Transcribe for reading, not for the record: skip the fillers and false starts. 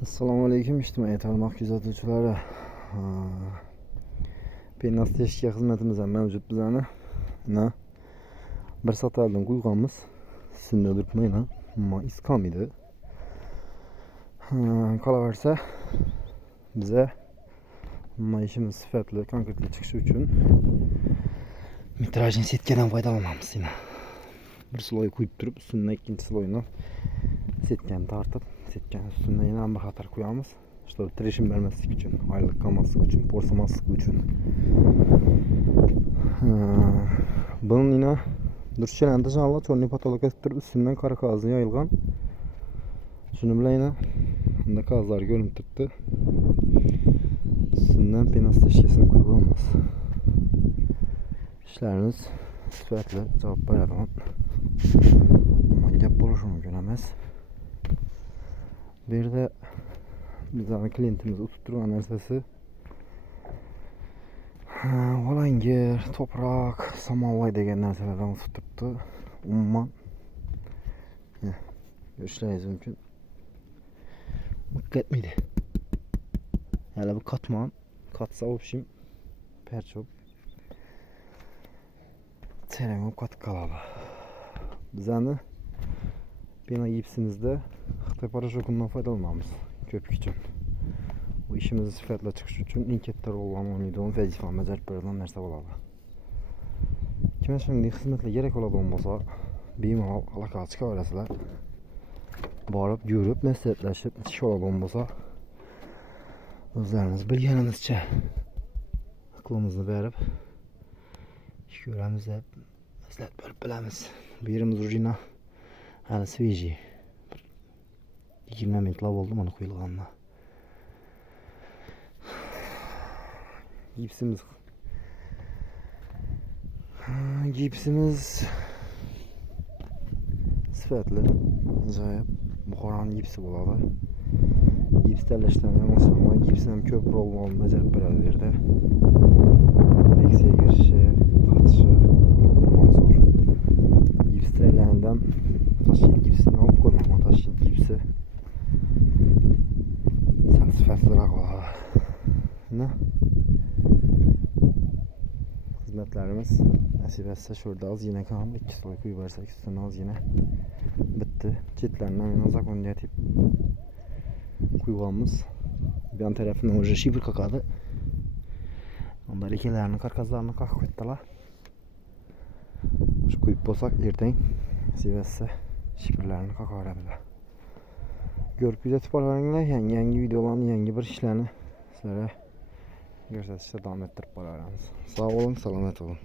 Assalomu alaykum ijtimoiy tarmoq kuzatuvchilari. Pennas teshki xizmatimiz ham mavjud bizani. Bir satardan qo'yganmiz. Sizda turmayman. Ammo iskomidi. Qolaversa bize işimiz sifatli, konkretli chiqishi uchun metrajni setkadan foydalanamiz. Bir sloy qo'yib turib, ustidan ikkinchi sloyni setkani tartib, setkan üstüne yine bir xatar koyamiz. İşte titreşim vermeslik için, aylık kalmaslık için, porsamaslık için. Bunun yine duruşçayla dışarıda çorlu patolog ettirip üstünden kara kağızı yayılgan. Şunu bile yine onda kağızlar görünüp tuttu. Üstünden pennas teşkisini koyulmaz. İşlerimiz sürekli cevap veremem. Ama gap buluşu mümkün emez. Bir de bizden klientimiz oturtturan narsasi volangir, toprak, samovoy degan narsalardan oturttu. Umuman görüşleriniz mümkün. Ketmedi. Hele bu katman, katsa opşim, perçop, terengop kat kalalı. Bizani bina gipsimizde Xitoy paraşokundan faydalanamiz köpük için. Bu işimizi sifatli çıkış için inketler olan oynayduğum vazifam bajarıp beradigan narsa bo'ladi. Kimga shunday xizmatlar kerak bo'ladigan bo'lsa, bemalol aloqaga chiqaverasizlar. Borib, yurib, maslahatlashib, ish oladigan bo'lsa, o'zlarimiz bilganimizcha aqlimizni berib ish ko'ramiz deb maslahat berib bilamiz. Bu yerimiz rujina hali свежий. 20 minutlar oldu bana koyulganına. Gipsimiz sifatli, acayip Buxoran gipsi bo'ladi. Gips terlashlarni yo'nalishtirma, gipsni ham ko'p rollarni bajarib beradi bu yerda. Leksiya kirishi, qatishi umuman zo'r. Gips terlaridan Toshkent gipsini olib qo'ymaman, Toshkent gipsi sifatliroq bo'ladi. Hizmetlerimiz nasip etse şurada az yine kaldı. 2 sloy koyu versak üstüne az yine bitti. Çitlerinden en az akon yetip kuyuğamız. Bir an tarafından hoca şibir kakadı. Onlar ikilerini karkazlarını kakık ettiler. Şu kuyup bolsak erten nasip etse şibirlerini kakaveradilar. Görüp güzetip olaraklar yangi videolarını, yangi bir işlerini sizlere görsatishda davom ettirib boraveramiz. Sog' bo'ling, salomat bo'ling.